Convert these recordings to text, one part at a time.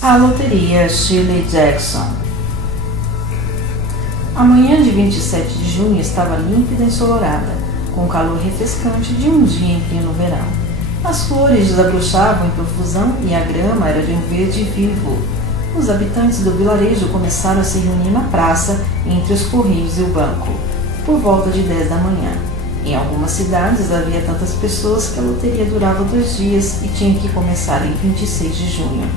A loteria Shirley Jackson. A manhã de 27 de junho estava límpida e ensolarada, com o calor refrescante de um dia em pleno verão. As flores desabrochavam em profusão e a grama era de um verde vivo. Os habitantes do vilarejo começaram a se reunir na praça, entre os correios e o banco, por volta de 10 da manhã. Em algumas cidades havia tantas pessoas que a loteria durava 2 dias e tinha que começar em 26 de junho.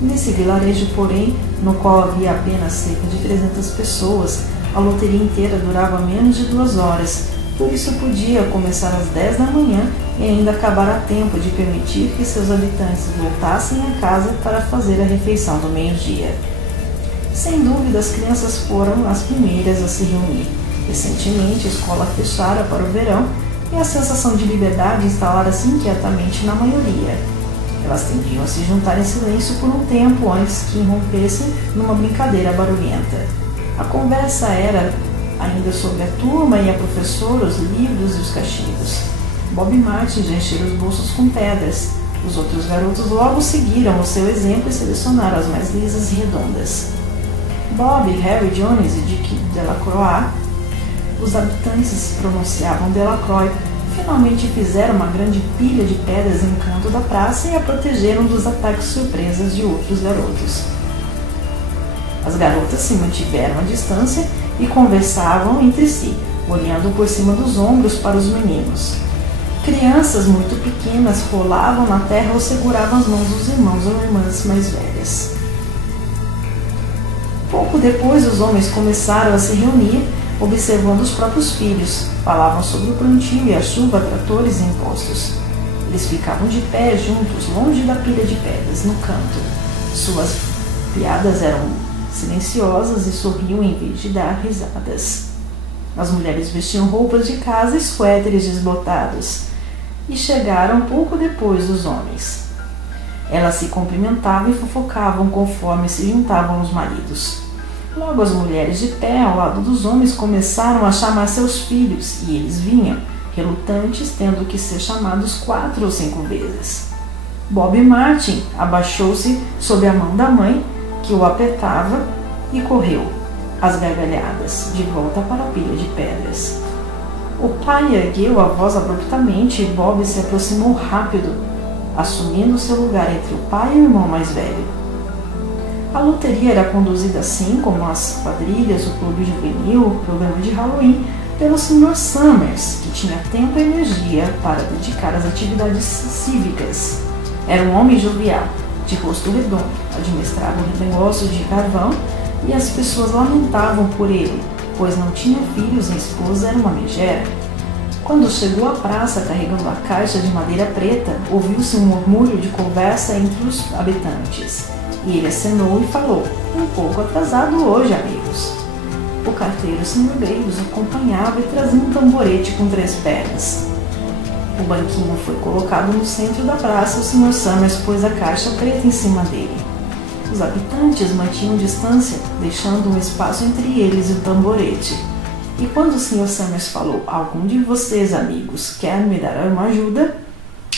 Nesse vilarejo, porém, no qual havia apenas cerca de 300 pessoas, a loteria inteira durava menos de 2 horas, por isso podia começar às 10 da manhã e ainda acabar a tempo de permitir que seus habitantes voltassem a casa para fazer a refeição do meio-dia. Sem dúvida, as crianças foram as primeiras a se reunir. Recentemente, a escola fechara para o verão e a sensação de liberdade instalara-se inquietamente na maioria. Elas tendiam a se juntar em silêncio por um tempo antes que irrompessem numa brincadeira barulhenta. A conversa era ainda sobre a turma e a professora, os livros e os castigos. Bob Martin já encheu os bolsos com pedras. Os outros garotos logo seguiram o seu exemplo e selecionaram as mais lisas e redondas. Bob, Harry Jones e Dick Delacroix, os habitantes pronunciavam Delacroix, finalmente fizeram uma grande pilha de pedras em um canto da praça e a protegeram dos ataques surpresas de outros garotos. As garotas se mantiveram à distância e conversavam entre si, olhando por cima dos ombros para os meninos. Crianças muito pequenas rolavam na terra ou seguravam as mãos dos irmãos ou irmãs mais velhas. Pouco depois, os homens começaram a se reunir, observando os próprios filhos. Falavam sobre o plantio e a chuva, tratores e impostos. Eles ficavam de pé juntos, longe da pilha de pedras, no canto. Suas piadas eram silenciosas e sorriam em vez de dar risadas. As mulheres vestiam roupas de casa e suéteres desbotados, e chegaram pouco depois dos homens. Elas se cumprimentavam e fofocavam conforme se juntavam os maridos. Logo as mulheres de pé ao lado dos homens começaram a chamar seus filhos, e eles vinham, relutantes, tendo que ser chamados 4 ou 5 vezes. Bob Martin abaixou-se sob a mão da mãe, que o apertava, e correu, às gargalhadas, de volta para a pilha de pedras. O pai ergueu a voz abruptamente e Bob se aproximou rápido, assumindo seu lugar entre o pai e o irmão mais velho. A loteria era conduzida assim como as quadrilhas, o clube juvenil, o programa de Halloween, pelo Sr. Summers, que tinha tempo e energia para dedicar às atividades cívicas. Era um homem jovial, de rosto redondo, administrava um negócio de carvão e as pessoas lamentavam por ele, pois não tinha filhos e a esposa era uma megera. Quando chegou à praça carregando a caixa de madeira preta, ouviu-se um murmúrio de conversa entre os habitantes. E ele acenou e falou: "Um pouco atrasado hoje, amigos." O carteiro Sr. Gray os acompanhava e trazia um tamborete com 3 pernas. O banquinho foi colocado no centro da praça e o Sr. Summers pôs a caixa preta em cima dele. Os habitantes mantinham distância, deixando um espaço entre eles e o tamborete. E quando o Sr. Summers falou: "Algum de vocês, amigos, quer me dar uma ajuda?",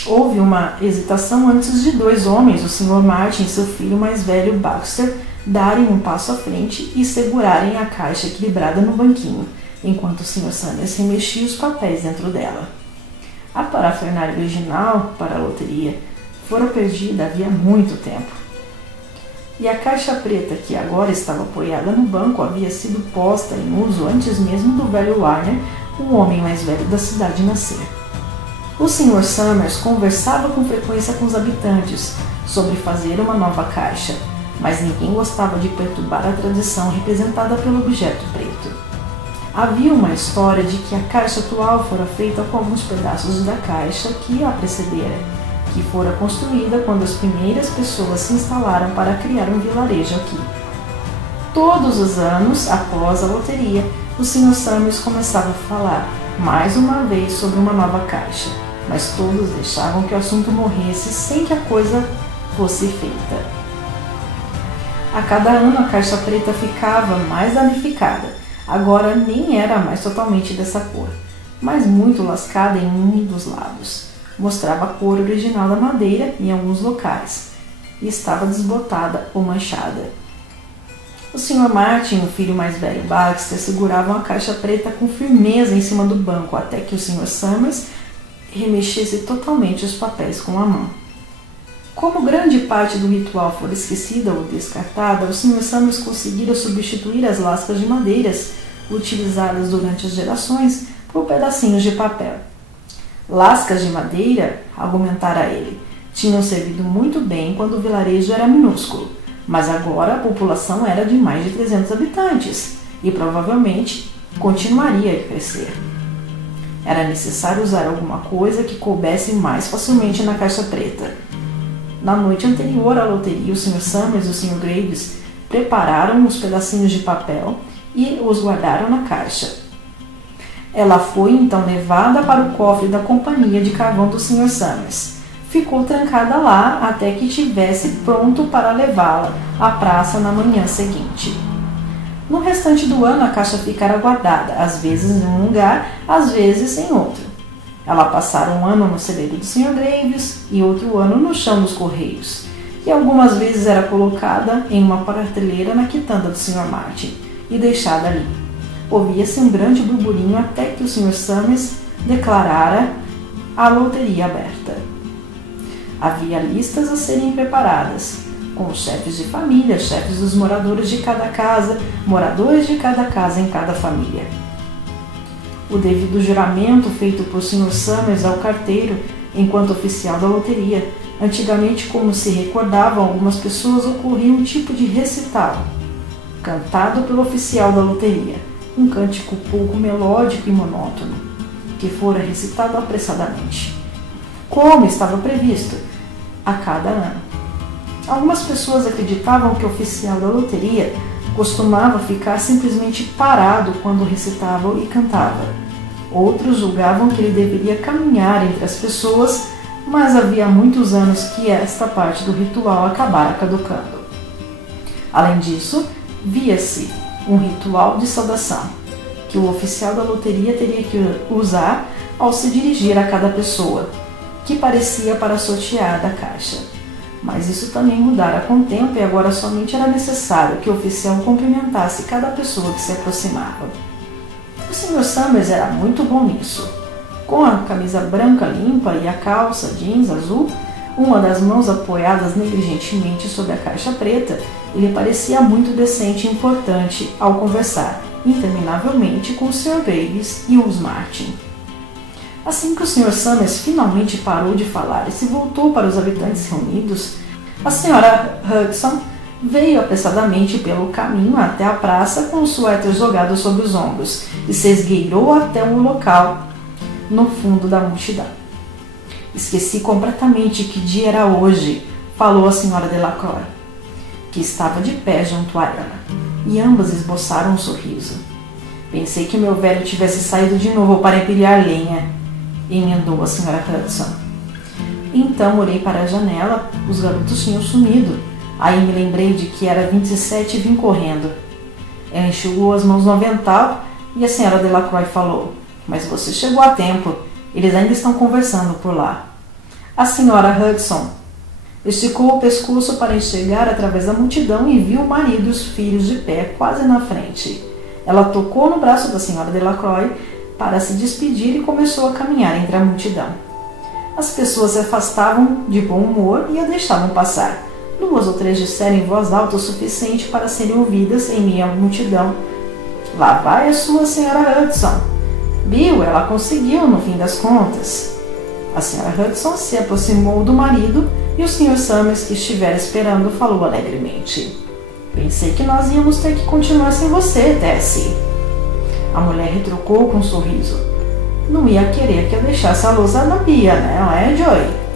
houve uma hesitação antes de 2 homens, o Sr. Martin e seu filho mais velho, Baxter, darem um passo à frente e segurarem a caixa equilibrada no banquinho, enquanto o Sr. Summers remexia os papéis dentro dela. A parafernália original para a loteria fora perdida havia muito tempo. E a caixa preta, que agora estava apoiada no banco, havia sido posta em uso antes mesmo do velho Warner, o homem mais velho da cidade, nascer. O Sr. Summers conversava com frequência com os habitantes sobre fazer uma nova caixa, mas ninguém gostava de perturbar a tradição representada pelo objeto preto. Havia uma história de que a caixa atual fora feita com alguns pedaços da caixa que a precedera, que fora construída quando as primeiras pessoas se instalaram para criar um vilarejo aqui. Todos os anos, após a loteria, o Sr. Summers começava a falar, mais uma vez, sobre uma nova caixa, mas todos deixavam que o assunto morresse sem que a coisa fosse feita. A cada ano a caixa preta ficava mais danificada. Agora nem era mais totalmente dessa cor, mas muito lascada em um dos lados. Mostrava a cor original da madeira em alguns locais. e estava desbotada ou manchada. O Sr. Martin e o filho mais velho, Baxter, seguravam a caixa preta com firmeza em cima do banco até que o Sr. Summers remexesse totalmente os papéis com a mão. Como grande parte do ritual fora esquecida ou descartada, o Sr. Summers conseguira substituir as lascas de madeiras utilizadas durante as gerações por pedacinhos de papel. Lascas de madeira, argumentara ele, tinham servido muito bem quando o vilarejo era minúsculo, mas agora a população era de mais de 300 habitantes e provavelmente continuaria a crescer. Era necessário usar alguma coisa que coubesse mais facilmente na caixa preta. Na noite anterior à loteria, o Sr. Summers e o Sr. Graves prepararam os pedacinhos de papel e os guardaram na caixa. Ela foi então levada para o cofre da companhia de carvão do Sr. Summers. Ficou trancada lá até que estivesse pronto para levá-la à praça na manhã seguinte. No restante do ano, a caixa ficara guardada, às vezes em um lugar, às vezes em outro. Ela passara um ano no celeiro do Sr. Graves e outro ano no chão dos correios, e algumas vezes era colocada em uma prateleira na quitanda do Sr. Martin e deixada ali. Ouvia-se um grande burburinho até que o Sr. Summers declarara a loteria aberta. Havia listas a serem preparadas, com os chefes de família, chefes dos moradores de cada casa, moradores de cada casa em cada família. O devido juramento feito por Sr. Summers ao carteiro, enquanto oficial da loteria, antigamente, como se recordavam algumas pessoas, ocorria um tipo de recital, cantado pelo oficial da loteria, um cântico pouco melódico e monótono, que fora recitado apressadamente, como estava previsto, a cada ano. Algumas pessoas acreditavam que o oficial da loteria costumava ficar simplesmente parado quando recitava e cantava. Outros julgavam que ele deveria caminhar entre as pessoas, mas havia muitos anos que esta parte do ritual acabara caducando. Além disso, via-se um ritual de saudação, que o oficial da loteria teria que usar ao se dirigir a cada pessoa, que parecia para sortear da caixa. Mas isso também mudara com o tempo e agora somente era necessário que o oficial cumprimentasse cada pessoa que se aproximava. O Sr. Summers era muito bom nisso. Com a camisa branca limpa e a calça jeans azul, uma das mãos apoiadas negligentemente sobre a caixa preta, ele parecia muito decente e importante ao conversar interminavelmente com o Sr. Graves e os Martin. Assim que o Sr. Summers finalmente parou de falar e se voltou para os habitantes reunidos, a Sra. Hudson veio apressadamente pelo caminho até a praça com o suéter jogado sobre os ombros e se esgueirou até um local no fundo da multidão. Esqueci completamente que dia era hoje, falou a Sra. Delacroix, que estava de pé junto a ela, e ambas esboçaram um sorriso. Pensei que meu velho tivesse saído de novo para empilhar lenha, emendou a Sra. Hudson. Então olhei para a janela, os garotos tinham sumido. Aí me lembrei de que era 27 e vim correndo. Ela enxugou as mãos no avental e a Sra. Delacroix falou: mas você chegou a tempo, eles ainda estão conversando por lá. A Sra. Hudson esticou o pescoço para enxergar através da multidão e viu o marido e os filhos de pé quase na frente. Ela tocou no braço da Sra. Delacroix para se despedir e começou a caminhar entre a multidão. As pessoas se afastavam de bom humor e a deixavam passar. 2 ou 3 disseram em voz alta o suficiente para serem ouvidas em meio à multidão: lá vai a sua Sra. Hudson. Bill, ela conseguiu no fim das contas. A Sra. Hudson se aproximou do marido e o Sr. Summers, que estivera esperando, falou alegremente: pensei que nós íamos ter que continuar sem você, Tessie. A mulher retrucou com um sorriso: não ia querer que eu deixasse a louça na pia, né? Não é, Joey?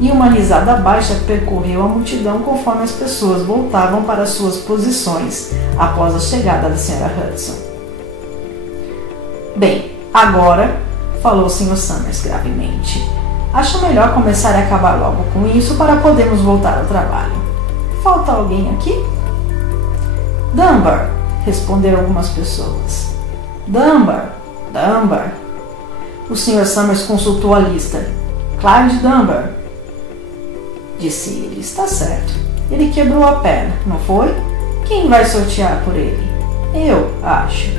E uma risada baixa percorreu a multidão conforme as pessoas voltavam para suas posições após a chegada da Sra. Hudson. Bem, agora, falou o Sr. Summers gravemente, acho melhor começar a acabar logo com isso para podermos voltar ao trabalho. Falta alguém aqui? Dunbar, responderam algumas pessoas. Dunbar. O Sr. Summers consultou a lista. Clyde Dunbar. disse ele. Está certo. Ele quebrou a perna, não foi? Quem vai sortear por ele? Eu, acho,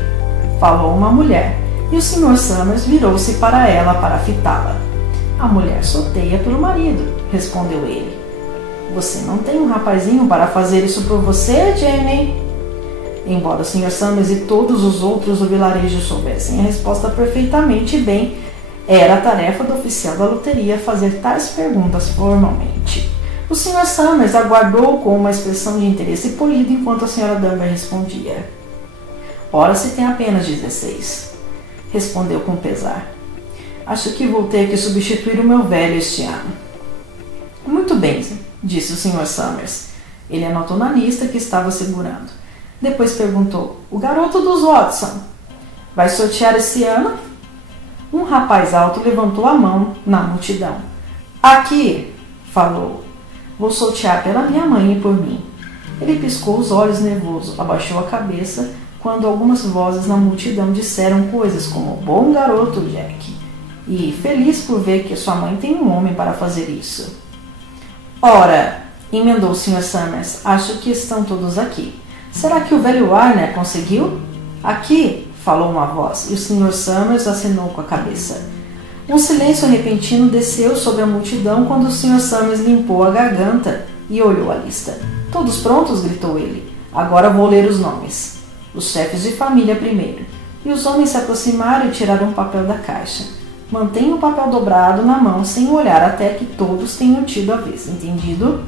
falou uma mulher, e o Sr. Summers virou-se para ela para fitá-la. A mulher sorteia pelo marido, respondeu ele. Você não tem um rapazinho para fazer isso por você, Jenny? Embora o Sr. Summers e todos os outros do vilarejo soubessem a resposta perfeitamente bem, era a tarefa do oficial da loteria fazer tais perguntas formalmente. O Sr. Summers aguardou com uma expressão de interesse polido enquanto a Sra. Dunbar respondia. Ora, se tem apenas 16, respondeu com pesar. Acho que vou ter que substituir o meu velho este ano. Muito bem, disse o Sr. Summers. Ele anotou na lista que estava segurando. Depois perguntou, o garoto dos Watson, vai sortear esse ano? Um rapaz alto levantou a mão na multidão. Aqui, falou, vou sortear pela minha mãe e por mim. Ele piscou os olhos nervoso, abaixou a cabeça, quando algumas vozes na multidão disseram coisas como bom garoto, Jack, e feliz por ver que sua mãe tem um homem para fazer isso. Ora, emendou o Sr. Summers, acho que estão todos aqui. Será que o velho Warner conseguiu? Aqui, falou uma voz, e o Sr. Summers acenou com a cabeça. Um silêncio repentino desceu sobre a multidão quando o Sr. Summers limpou a garganta e olhou a lista. Todos prontos? Gritou ele. Agora vou ler os nomes. Os chefes de família primeiro. E os homens se aproximaram e tiraram um papel da caixa. Mantenha o papel dobrado na mão sem olhar até que todos tenham tido a vez. Entendido?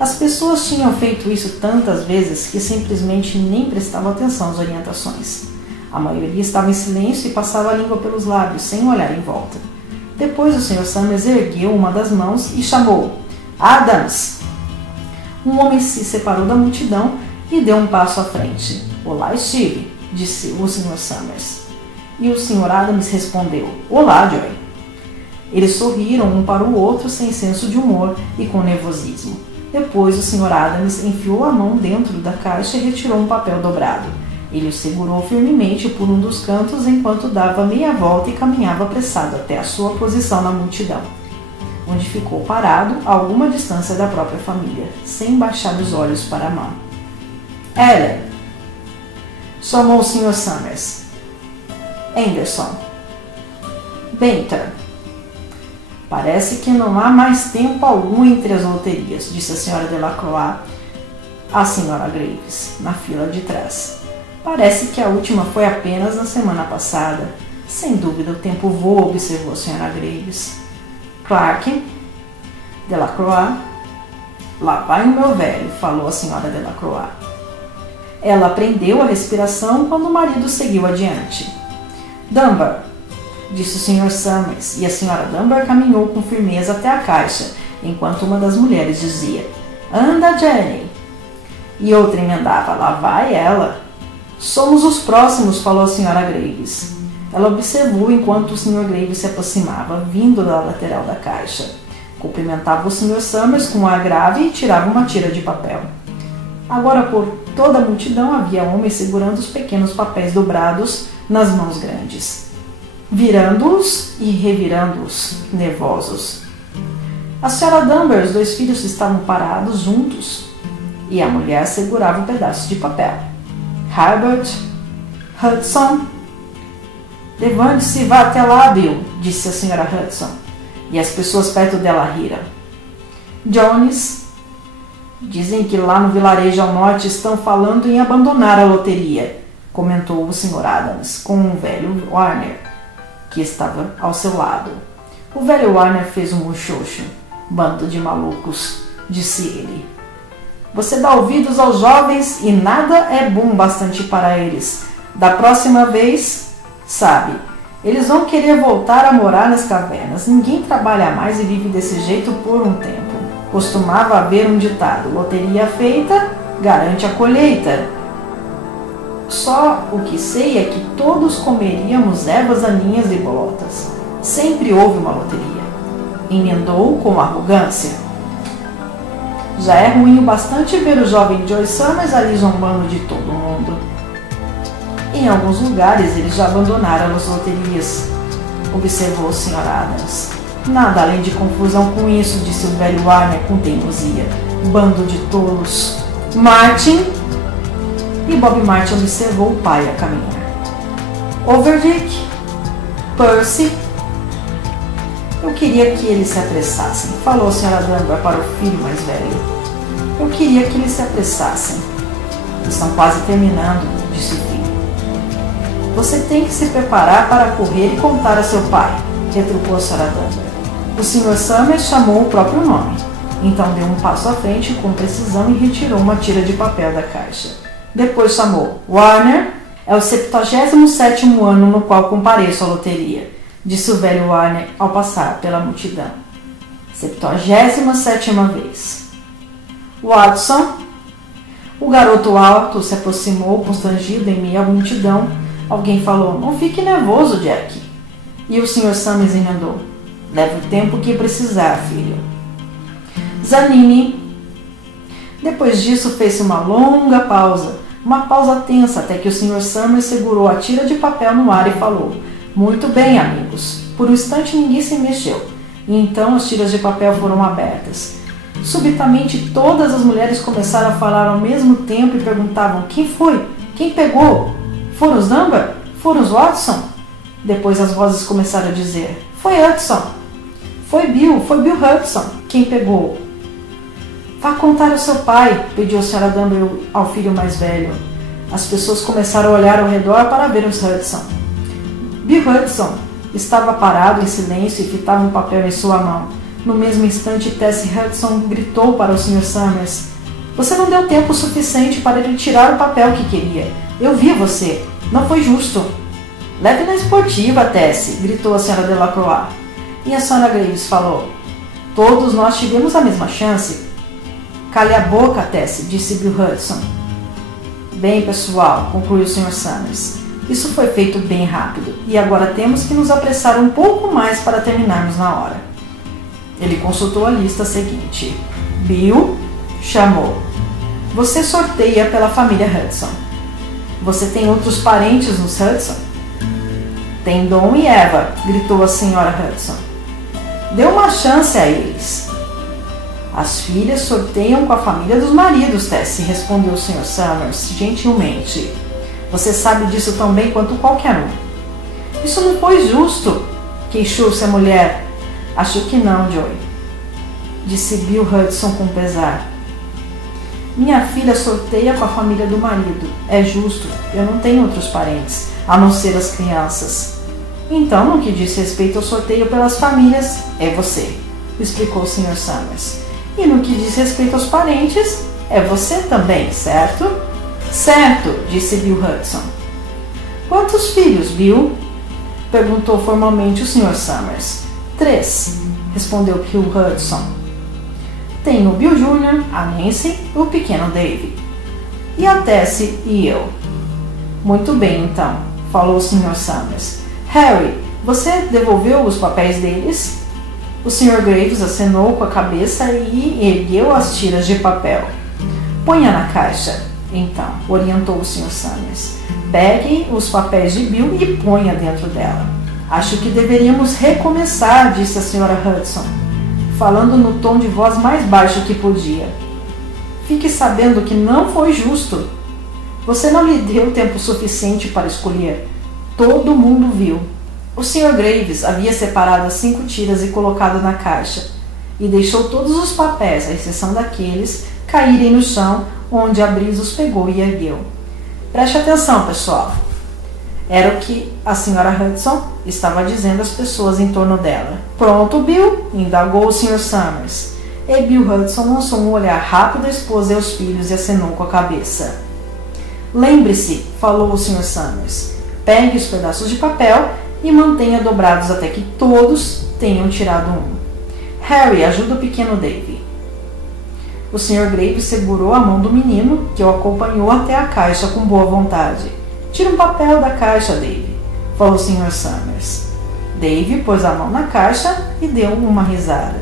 As pessoas tinham feito isso tantas vezes que simplesmente nem prestavam atenção às orientações. A maioria estava em silêncio e passava a língua pelos lábios, sem olhar em volta. Depois o Sr. Summers ergueu uma das mãos e chamou, Adams! Um homem se separou da multidão e deu um passo à frente. Olá, Steve, disse o Sr. Summers. E o Sr. Adams respondeu, Olá, Joy. Eles sorriram um para o outro sem senso de humor e com nervosismo. Depois o Sr. Adams enfiou a mão dentro da caixa e retirou um papel dobrado. Ele o segurou firmemente por um dos cantos enquanto dava meia volta e caminhava apressado até a sua posição na multidão, onde ficou parado a alguma distância da própria família, sem baixar os olhos para a mão. Ellen, chamou o Sr. Summers. Anderson. Baker. Parece que não há mais tempo algum entre as loterias, disse a Sra. Delacroix à Sra. Graves, na fila de trás. Parece que a última foi apenas na semana passada. Sem dúvida o tempo voa, observou a Sra. Graves. Clark. Delacroix. Lá vai o meu velho, falou a Sra. Delacroix. Ela prendeu a respiração quando o marido seguiu adiante. Dunbar, disse o Sr. Summers, e a Sra. Dunbar caminhou com firmeza até a caixa, enquanto uma das mulheres dizia, Anda, Jenny! E outra emendava, Lá vai ela! Somos os próximos, falou a Sra. Graves. Ela observou enquanto o Sr. Graves se aproximava, vindo da lateral da caixa. Cumprimentava o Sr. Summers com um ar grave e tirava uma tira de papel. Agora, por toda a multidão, havia homens segurando os pequenos papéis dobrados nas mãos grandes, virando-os e revirando-os, nervosos. A Sra. Dunbar e os dois filhos estavam parados juntos, e a mulher segurava um pedaço de papel. Herbert Hudson. Levante-se e vá até lá, Bill, disse a Sra. Hudson, e as pessoas perto dela riram. Jones. Dizem que lá no vilarejo ao norte estão falando em abandonar a loteria, comentou o Sr. Adams com o velho Warner, que estava ao seu lado. O velho Warner fez um muxoxo. Bando de malucos, disse ele. Você dá ouvidos aos jovens e nada é bom bastante para eles. Da próxima vez, sabe, eles vão querer voltar a morar nas cavernas. Ninguém trabalha mais e vive desse jeito por um tempo. Costumava haver um ditado, loteria feita, garante a colheita. Só o que sei é que todos comeríamos ervas daninhas e bolotas. Sempre houve uma loteria. Emendou com arrogância. Já é ruim o bastante ver o jovem Joy Summers ali zombando de todo mundo. Em alguns lugares eles já abandonaram as loterias, observou o Sr. Adams. Nada além de confusão com isso, disse o velho Warner com teimosia. Bando de tolos. Martin. E Bob Martin observou o pai a caminhar. Overdick. Percy. Eu queria que eles se apressassem, falou a Sra. Dunbar para o filho mais velho. Eu queria que eles se apressassem. Estão quase terminando, disse o filho. Você tem que se preparar para correr e contar a seu pai, retrucou a Sra. Dunbar. O Sr. Summers chamou o próprio nome. Então deu um passo à frente com precisão e retirou uma tira de papel da caixa. Depois chamou: Warner, é o 77º ano no qual compareço à loteria, disse o velho Warner ao passar pela multidão. 77ª vez. Watson. O garoto alto se aproximou, constrangido em meio à multidão. Alguém falou: não fique nervoso, Jack. E o Sr. Summers emendou: leve o tempo que precisar, filho. Zanini. Depois disso fez-se uma longa pausa, uma pausa tensa, até que o Sr. Summers segurou a tira de papel no ar e falou: muito bem, amigos. Por um instante ninguém se mexeu, e então as tiras de papel foram abertas. Subitamente todas as mulheres começaram a falar ao mesmo tempo e perguntavam: quem foi? Quem pegou? Foram os Dunbar? Foram os Watson? Depois as vozes começaram a dizer: foi Hudson. Foi Bill Hudson. Quem pegou? Vá contar ao seu pai, pediu a Sra. Dunbar ao filho mais velho. As pessoas começaram a olhar ao redor para ver os Hudson. Bill Hudson estava parado em silêncio e fitava um papel em sua mão. No mesmo instante, Tessie Hudson gritou para o Sr. Summers: você não deu tempo suficiente para ele tirar o papel que queria. Eu vi você. Não foi justo. Leve na esportiva, Tessie, gritou a Sra. Delacroix. E a Sra. Graves falou: todos nós tivemos a mesma chance. Cale a boca, Tessie, disse Bill Hudson. Bem, pessoal, concluiu o Sr. Summers. Isso foi feito bem rápido, e agora temos que nos apressar um pouco mais para terminarmos na hora. Ele consultou a lista seguinte. Bill chamou: você sorteia pela família Hudson. Você tem outros parentes nos Hudson? Tem Dom e Eva, gritou a Sra. Hudson. Dê uma chance a eles. As filhas sorteiam com a família dos maridos, Tessie, respondeu o Sr. Summers gentilmente. Você sabe disso tão bem quanto qualquer um. Isso não foi justo, queixou-se a mulher. Acho que não, Joey, disse Bill Hudson com pesar. Minha filha sorteia com a família do marido. É justo, eu não tenho outros parentes, a não ser as crianças. Então, no que diz respeito ao sorteio pelas famílias, é você, explicou o Sr. Summers. E no que diz respeito aos parentes, é você também, certo? Certo, disse Bill Hudson. Quantos filhos, Bill? Perguntou formalmente o Sr. Summers. 3, respondeu Bill Hudson. Tenho o Bill Jr., a Nancy e o pequeno Dave. E a Tessie e eu. Muito bem, então, falou o Sr. Summers. Harry, você devolveu os papéis deles? O Sr. Graves acenou com a cabeça e ergueu as tiras de papel. Ponha na caixa, então, orientou o Sr. Summers. Pegue os papéis de Bill e ponha dentro dela. Acho que deveríamos recomeçar, disse a Sra. Hudson, falando no tom de voz mais baixo que podia. Fique sabendo que não foi justo. Você não lhe deu tempo suficiente para escolher. Todo mundo viu. O Sr. Graves havia separado as 5 tiras e colocado na caixa, e deixou todos os papéis, à exceção daqueles, caírem no chão, onde a brisa os pegou e ergueu. Preste atenção, pessoal. Era o que a Sra. Hudson estava dizendo às pessoas em torno dela. Pronto, Bill? Indagou o Sr. Summers. E Bill Hudson lançou um olhar rápido à esposa e aos filhos e acenou com a cabeça. Lembre-se, falou o Sr. Summers. Pegue os pedaços de papel e mantenha dobrados até que todos tenham tirado um. Harry, ajuda o pequeno Dave. O Sr. Graves segurou a mão do menino, que o acompanhou até a caixa com boa vontade. Tira um papel da caixa, Dave, falou o Sr. Summers. Dave pôs a mão na caixa e deu uma risada.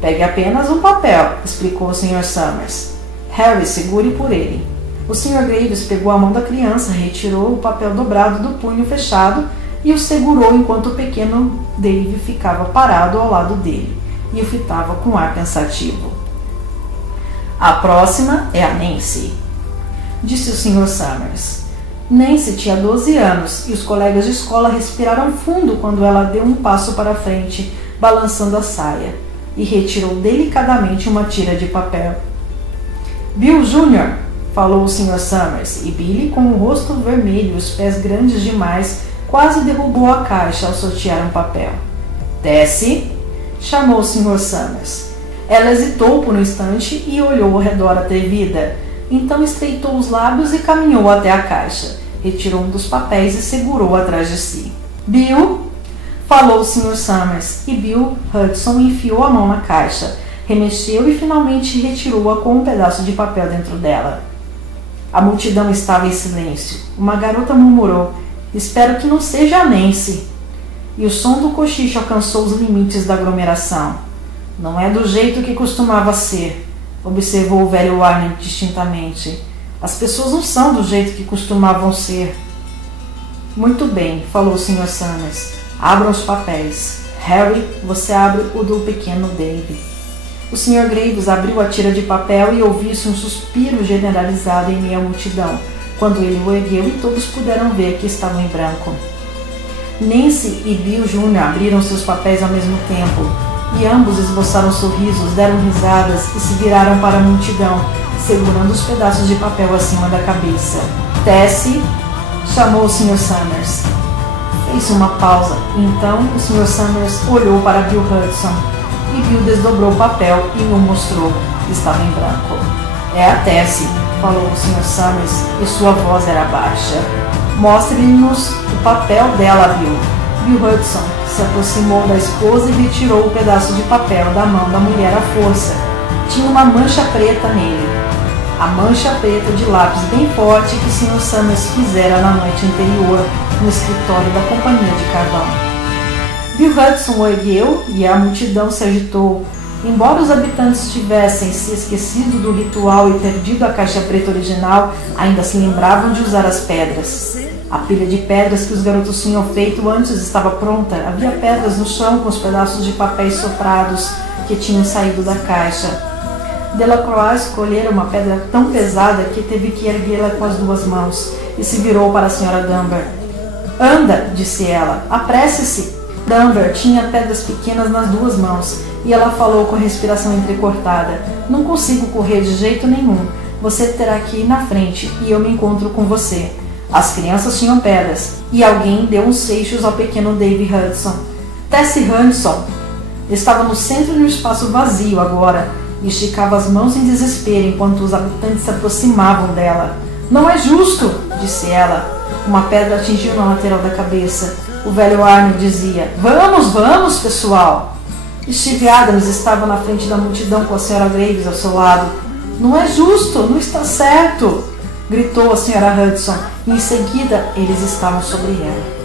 Pegue apenas um papel, explicou o Sr. Summers. Harry, segure por ele. O Sr. Graves pegou a mão da criança, retirou o papel dobrado do punho fechado e o segurou enquanto o pequeno Dave ficava parado ao lado dele e o fitava com ar pensativo. A próxima é a Nancy, disse o Sr. Summers. Nancy tinha 12 anos e os colegas de escola respiraram fundo quando ela deu um passo para frente, balançando a saia, e retirou delicadamente uma tira de papel. Bill Jr., falou o Sr. Summers, e Billy, com o rosto vermelho e os pés grandes demais, quase derrubou a caixa ao sortear um papel. Desce, chamou o Sr. Summers. Ela hesitou por um instante e olhou ao redor atrevida. Então estreitou os lábios e caminhou até a caixa. Retirou um dos papéis e segurou atrás de si. Bill, falou o Sr. Summers, e Bill Hudson enfiou a mão na caixa, remexeu e finalmente retirou-a com um pedaço de papel dentro dela. A multidão estava em silêncio. Uma garota murmurou: espero que não seja a Nancy. E o som do cochicho alcançou os limites da aglomeração. Não é do jeito que costumava ser, observou o velho Warner distintamente. As pessoas não são do jeito que costumavam ser. Muito bem, falou o Sr. Summers. Abram os papéis. Harry, você abre o do pequeno Dave. O Sr. Graves abriu a tira de papel e ouviu-se um suspiro generalizado em meio à multidão, quando ele o ergueu e todos puderam ver que estava em branco. Nancy e Bill Jr. abriram seus papéis ao mesmo tempo, e ambos esboçaram sorrisos, deram risadas e se viraram para a multidão, segurando os pedaços de papel acima da cabeça. Tessie, chamou o Sr. Summers. Fez uma pausa, então o Sr. Summers olhou para Bill Hudson, e Bill desdobrou o papel e o mostrou. Estava em branco. É a Tessie, falou o Sr. Summers, e sua voz era baixa. Mostre-nos o papel dela, Bill. Bill Hudson se aproximou da esposa e retirou o pedaço de papel da mão da mulher à força. Tinha uma mancha preta nele. A mancha preta de lápis bem forte que o Sr. Summers fizera na noite anterior no escritório da companhia de carvão. Bill Hudson o ergueu e a multidão se agitou. Embora os habitantes tivessem se esquecido do ritual e perdido a caixa preta original, ainda se lembravam de usar as pedras. A pilha de pedras que os garotos tinham feito antes estava pronta. Havia pedras no chão com os pedaços de papéis soprados que tinham saído da caixa. Delacroix escolhera uma pedra tão pesada que teve que erguê-la com as duas mãos e se virou para a Sra. Dunbar. Anda, disse ela, apresse-se. Dunbar tinha pedras pequenas nas duas mãos e ela falou com a respiração entrecortada. Não consigo correr de jeito nenhum. Você terá que ir na frente e eu me encontro com você. As crianças tinham pedras e alguém deu uns seixos ao pequeno Dave Hudson. Tessie Hudson estava no centro de um espaço vazio agora e esticava as mãos em desespero enquanto os habitantes se aproximavam dela. Não é justo, disse ela. Uma pedra atingiu na lateral da cabeça. O velho Arnold dizia: Vamos, vamos, pessoal! Steve Adams estava na frente da multidão com a Sra. Graves ao seu lado. Não é justo, não está certo! Gritou a Sra. Hudson, e em seguida eles estavam sobre ela.